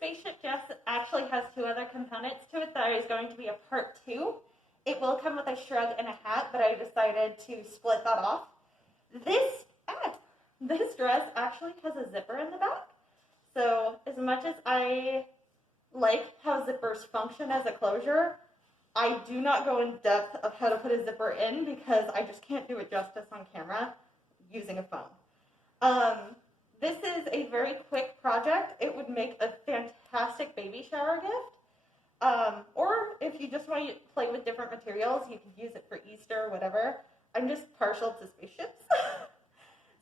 spaceship dress actually has two other components to it that is going to be a part 2. It will come with a shrug and a hat, but I decided to split that off. This dress actually has a zipper in the back. So as much as I like how zippers function as a closure, I do not go in depth of how to put a zipper in because I just can't do it justice on camera using a phone. This is a very quick project. It would make a fantastic baby shower gift. Or if you just want to play with different materials, you can use it for Easter or whatever. I'm just partial to spaceships.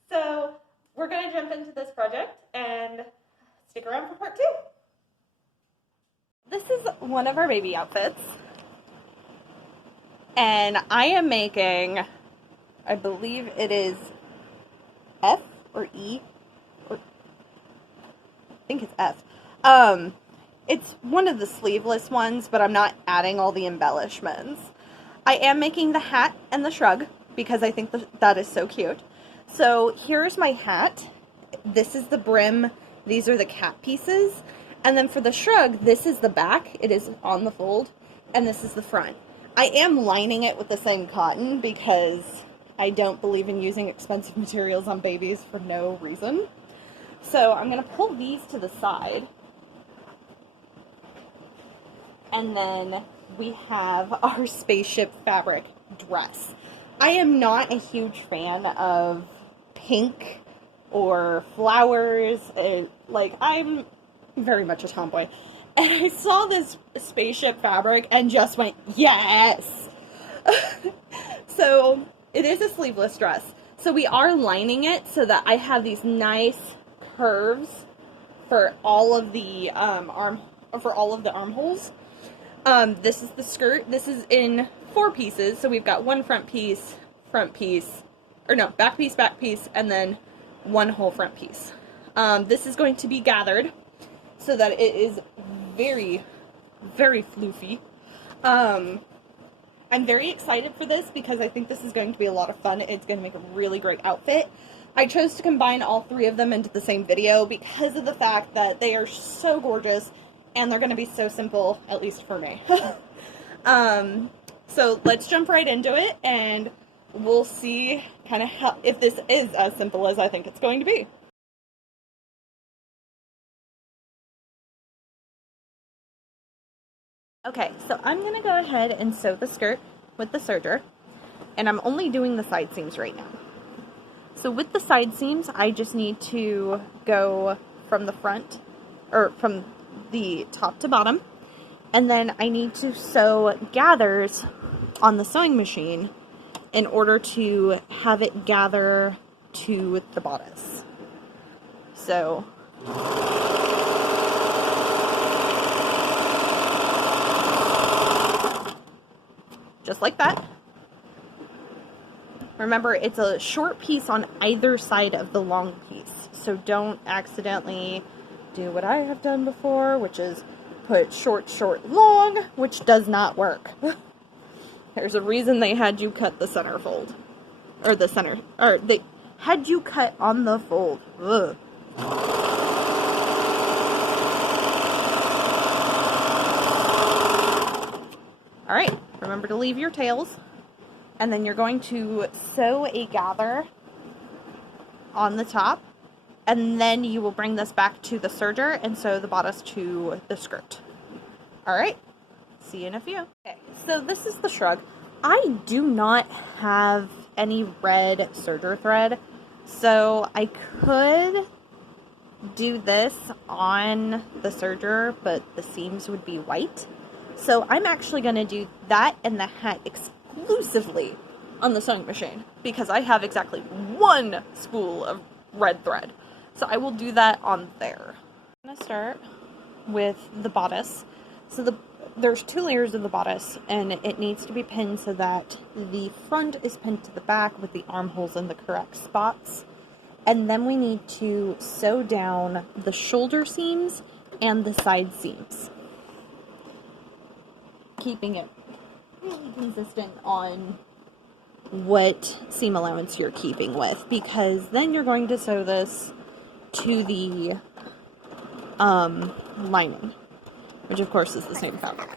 So we're going to jump into this project and stick around for part 2. This is one of our baby outfits. And I am making, I believe it is F or E. I think it's F. It's one of the sleeveless ones, but I'm not adding all the embellishments. I am making the hat and the shrug because I think that is so cute. So here's my hat. This is the brim. These are the cap pieces. And then for the shrug, this is the back. It is on the fold. And this is the front. I am lining it with the same cotton because I don't believe in using expensive materials on babies for no reason. So I'm going to pull these to the side. And then we have our spaceship fabric dress. I am not a huge fan of pink or flowers. I'm very much a tomboy. And I saw this spaceship fabric and just went, yes! So it is a sleeveless dress. So we are lining it so that I have these nice curves for all of the armholes. This is the skirt. This is in 4 pieces. So we've got one back piece, and then one whole front piece. This is going to be gathered so that it is very, very floofy. I'm very excited for this because I think this is going to be a lot of fun. It's going to make a really great outfit. I chose to combine all 3 of them into the same video because of the fact that they are so gorgeous and they're going to be so simple, at least for me. So let's jump right into it and we'll see kind of if this is as simple as I think it's going to be. Okay, so I'm going to go ahead and sew the skirt with the serger, and I'm only doing the side seams right now. So with the side seams, I just need to go from the front, or from the top to bottom, and then I need to sew gathers on the sewing machine in order to have it gather to the bodice. So just like that. Remember, it's a short piece on either side of the long piece, so don't accidentally do what I have done before, which is put short, short, long, which does not work. There's a reason they had you cut the center fold, or they had you cut on the fold. Ugh. All right, remember to leave your tails, and then you're going to sew a gather on the top, and then you will bring this back to the serger and sew the bodice to the skirt. All right, see you in a few. Okay, so this is the shrug. I do not have any red serger thread, so I could do this on the serger, but the seams would be white. So I'm actually going to do that and the hat exclusively on the sewing machine because I have exactly 1 spool of red thread. So I will do that on there. I'm going to start with the bodice. So there's 2 layers of the bodice, and it needs to be pinned so that the front is pinned to the back with the armholes in the correct spots. And then we need to sew down the shoulder seams and the side seams, keeping it really consistent on what seam allowance you're keeping with, because then you're going to sew this to the lining, which of course is the same fabric.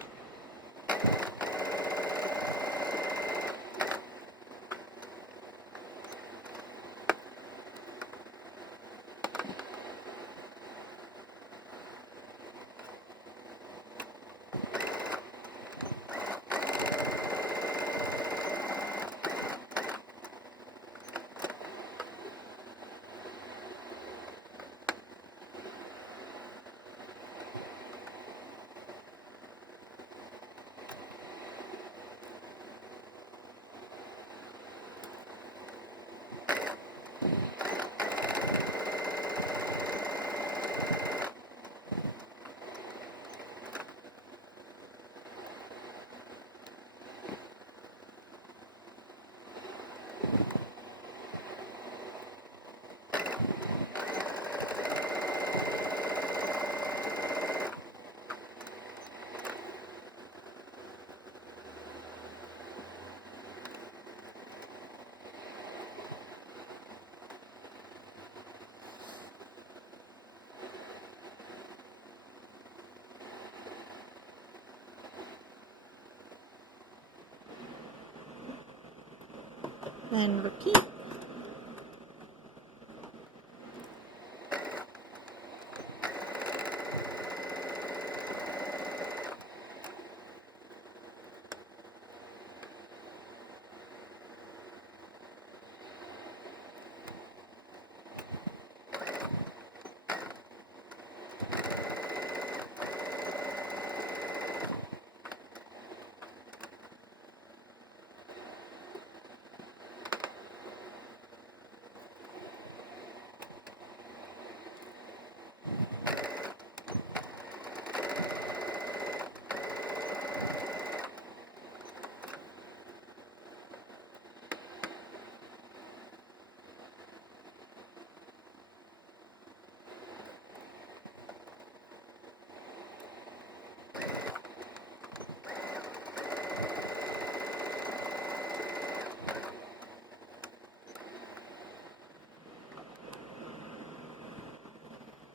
Then repeat.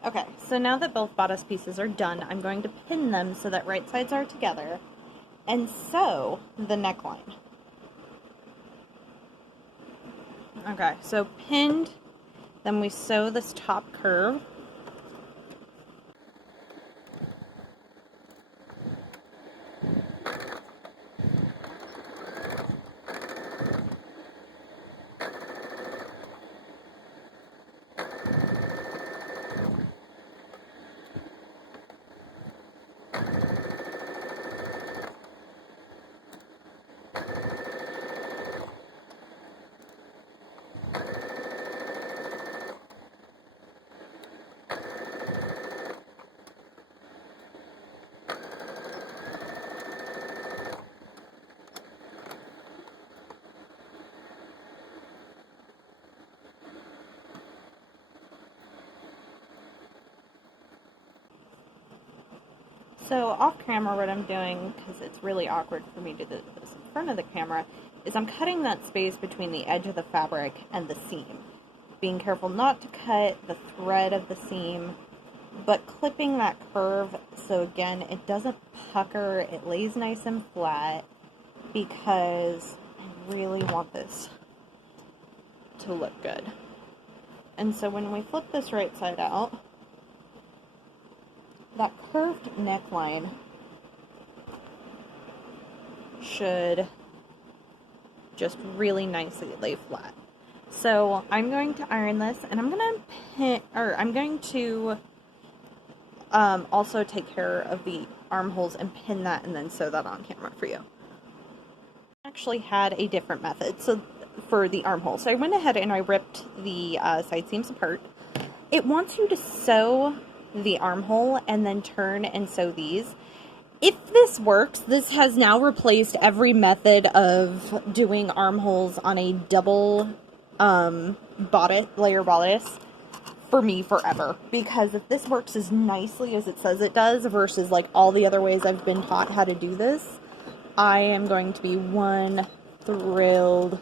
Okay, so now that both bodice pieces are done, I'm going to pin them so that right sides are together and sew the neckline. Okay, so pinned, then we sew this top curve. So off camera, what I'm doing, because it's really awkward for me to do this in front of the camera, is I'm cutting that space between the edge of the fabric and the seam. Being careful not to cut the thread of the seam, but clipping that curve so again it doesn't pucker, it lays nice and flat, because I really want this to look good. And so when we flip this right side out, that curved neckline should just really nicely lay flat. So I'm going to iron this, and I'm going to also take care of the armholes and pin that and then sew that on camera for you. I actually had a different method so for the armhole. So I went ahead and I ripped the side seams apart. It wants you to sew the armhole and then turn and sew these. If this works, this has now replaced every method of doing armholes on a double layer bodice for me forever, because if this works as nicely as it says it does versus like all the other ways I've been taught how to do this, I am going to be one thrilled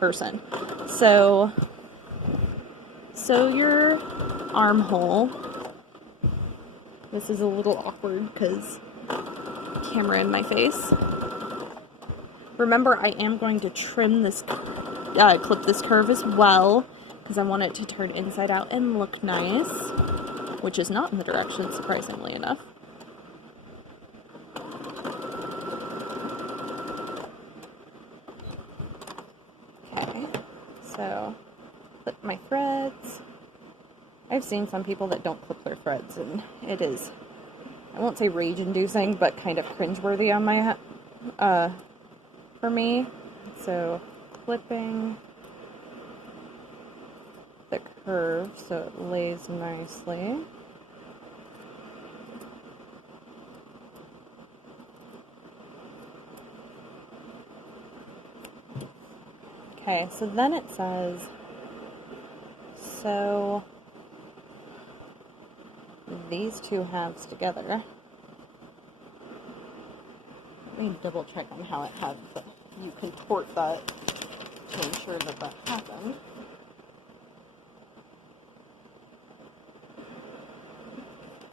person. So sew your armhole This is a little awkward because camera in my face. Remember, I am going to trim this, clip this curve as well, because I want it to turn inside out and look nice, which is not in the direction, surprisingly enough. Okay, so clip my threads. I've seen some people that don't clip their threads, and it is, I won't say rage-inducing, but kind of cringeworthy on my, for me. So, clipping the curve so it lays nicely. Okay, so then it says, sew these two halves together. Let me double check on how it had, but you contort that to ensure that that happened.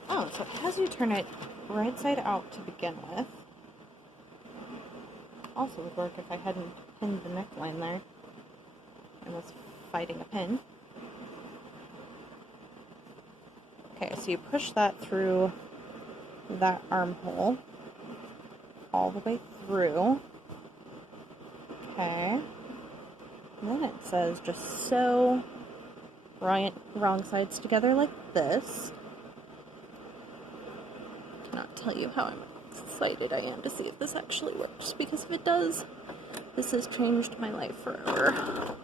Oh, so it has you turn it right side out to begin with. Also would work if I hadn't pinned the neckline there and was fighting a pin. Okay, so you push that through that armhole all the way through. Okay. And then it says just sew wrong sides together like this. I cannot tell you how excited I am to see if this actually works, because if it does, this has changed my life forever.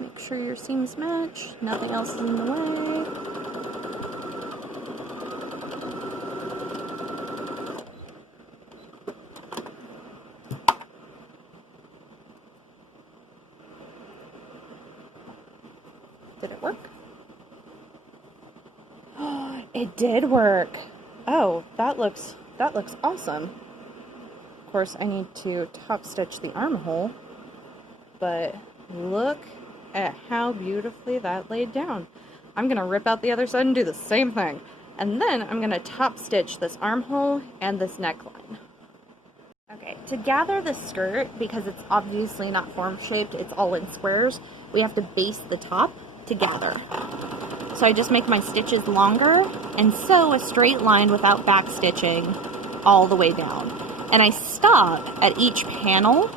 Make sure your seams match, nothing else is in the way. Did it work? It did work. Oh, that looks awesome. Of course, I need to top stitch the armhole, but look at how beautifully that laid down. I'm gonna rip out the other side and do the same thing. And then I'm gonna top stitch this armhole and this neckline. Okay, to gather the skirt, because it's obviously not form shaped, it's all in squares, we have to base the top to gather. So I just make my stitches longer and sew a straight line without back stitching all the way down. And I stop at each panel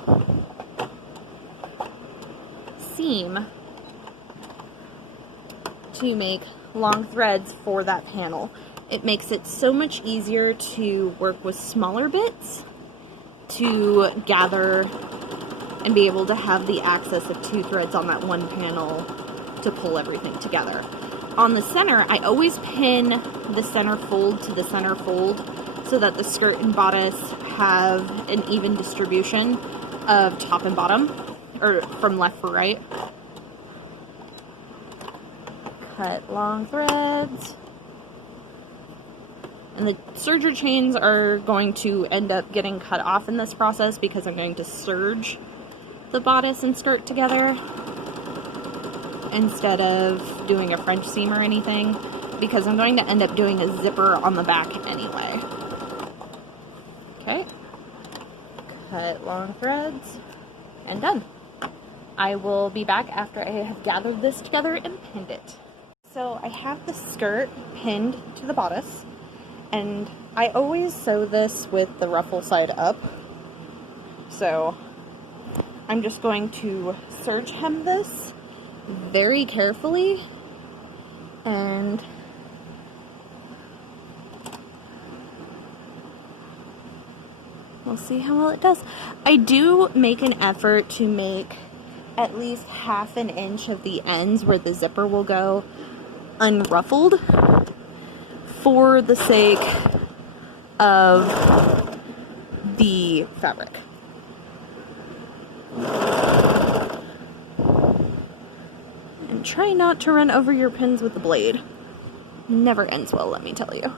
seam to make long threads for that panel. It makes it so much easier to work with smaller bits to gather and be able to have the access of 2 threads on that one panel to pull everything together. On the center, I always pin the center fold to the center fold so that the skirt and bodice have an even distribution of top and bottom, or from left for right. Cut long threads. And the serger chains are going to end up getting cut off in this process because I'm going to serge the bodice and skirt together instead of doing a French seam or anything, because I'm going to end up doing a zipper on the back anyway. Okay. Cut long threads and done. I will be back after I have gathered this together and pinned it. So I have the skirt pinned to the bodice, and I always sew this with the ruffle side up. So I'm just going to serge hem this very carefully, and we'll see how well it does. I do make an effort to make at least 1/2 inch of the ends where the zipper will go unruffled for the sake of the fabric. And try not to run over your pins with the blade. Never ends well, let me tell you.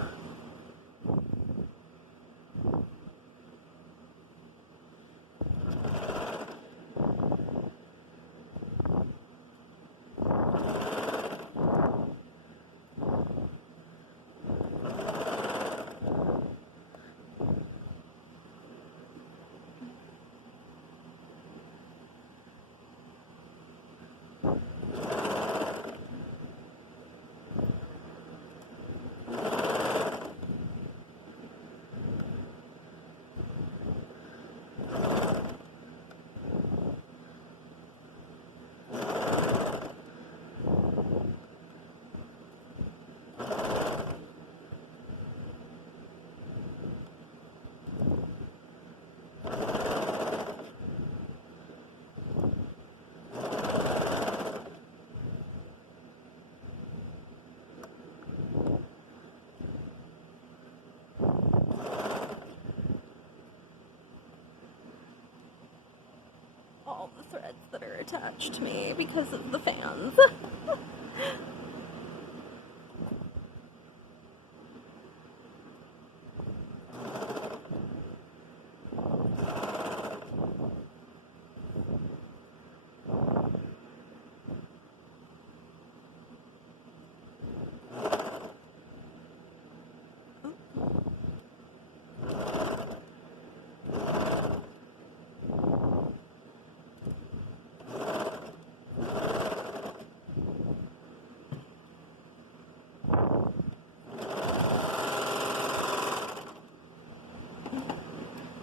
all the threads that are attached to me because of the fans.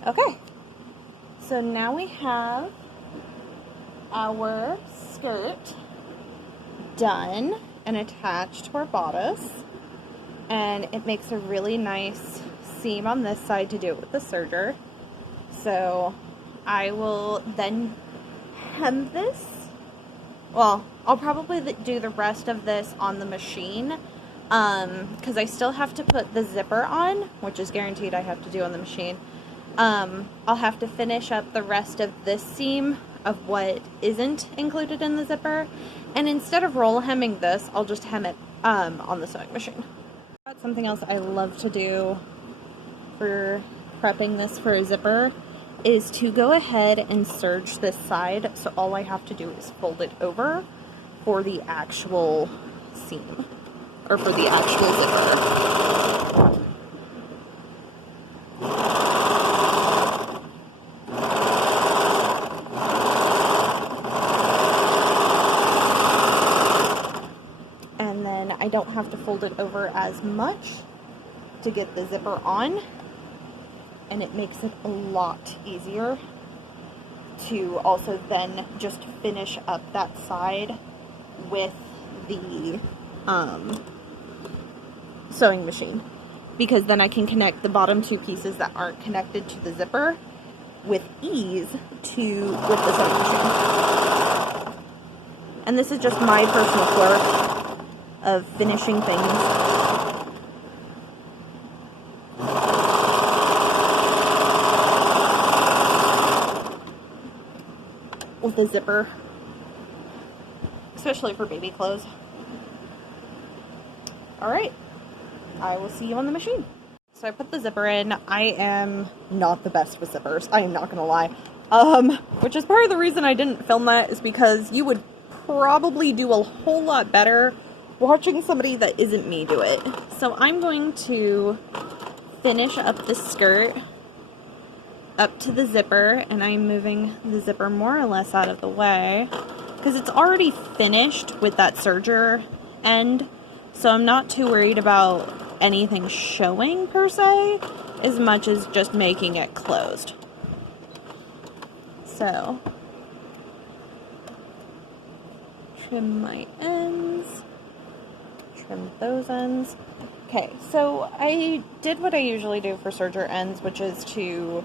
Okay, so now we have our skirt done and attached to our bodice, and it makes a really nice seam on this side to do it with the serger. So I will then hem this. Well, I'll probably do the rest of this on the machine because I still have to put the zipper on, which is guaranteed I have to do on the machine. I'll have to finish up the rest of this seam of what isn't included in the zipper, and instead of roll hemming this, I'll just hem it on the sewing machine. That's something else I love to do for prepping this for a zipper is to go ahead and serge this side, so all I have to do is fold it over for the actual seam, or for the actual zipper. And then I don't have to fold it over as much to get the zipper on, and it makes it a lot easier to also then just finish up that side with the sewing machine, because then I can connect the bottom two pieces that aren't connected to the zipper with ease with the sewing machine. And this is just my personal quirk of finishing things. With a zipper, especially for baby clothes. Alright, I will see you on the machine. So I put the zipper in. I am not the best with zippers, I am not gonna lie. Which is part of the reason I didn't film that, is because you would probably do a whole lot better watching somebody that isn't me do it. So I'm going to finish up the skirt up to the zipper, and I'm moving the zipper more or less out of the way because it's already finished with that serger end, so I'm not too worried about anything showing per se as much as just making it closed. So trim my ends, trim those ends. Okay, so I did what I usually do for serger ends, which is to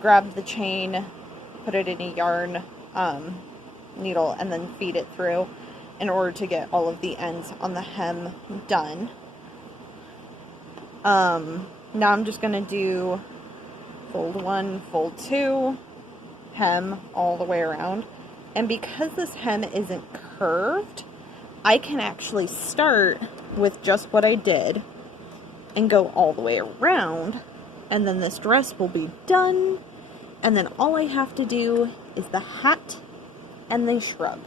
grab the chain, put it in a yarn needle, and then feed it through in order to get all of the ends on the hem done. Now I'm just going to do fold 1, fold 2, hem all the way around. And because this hem isn't curved, I can actually start with just what I did and go all the way around, and then this dress will be done. And then all I have to do is the hat and the shrug.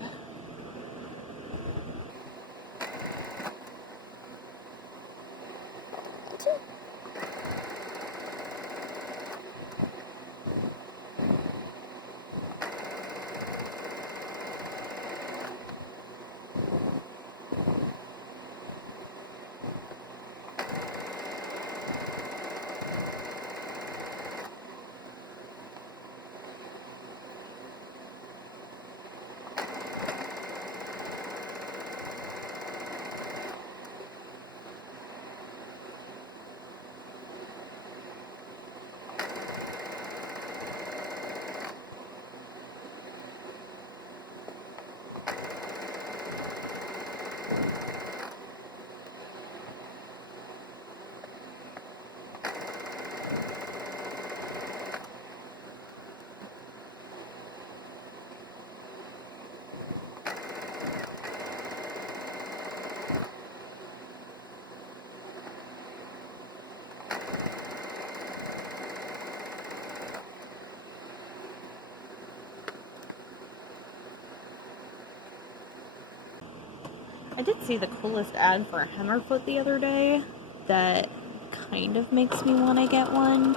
I did see the coolest ad for a Hammerfoot the other day that kind of makes me want to get one.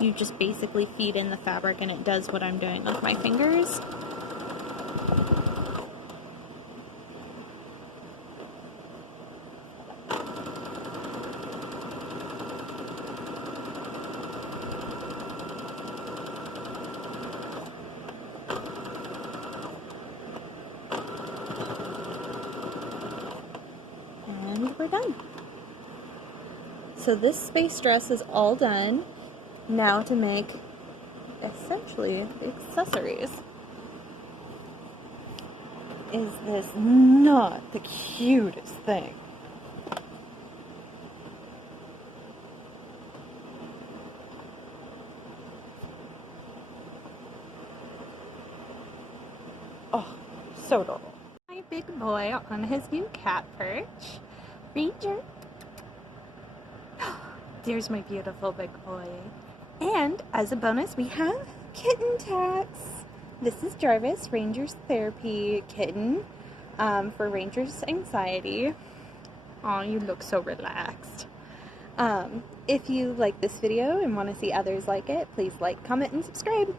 You just basically feed in the fabric and it does what I'm doing with my fingers. And we're done. So this space dress is all done. Now to make essentially the accessories. Is this not the cutest thing? Oh, so adorable. My big boy on his new cat perch. Ranger. There's my beautiful big boy. And as a bonus, we have kitten tax. This is Jarvis, Ranger's therapy kitten for Ranger's anxiety. Aw, you look so relaxed. If you like this video and want to see others like it, please like, comment, and subscribe.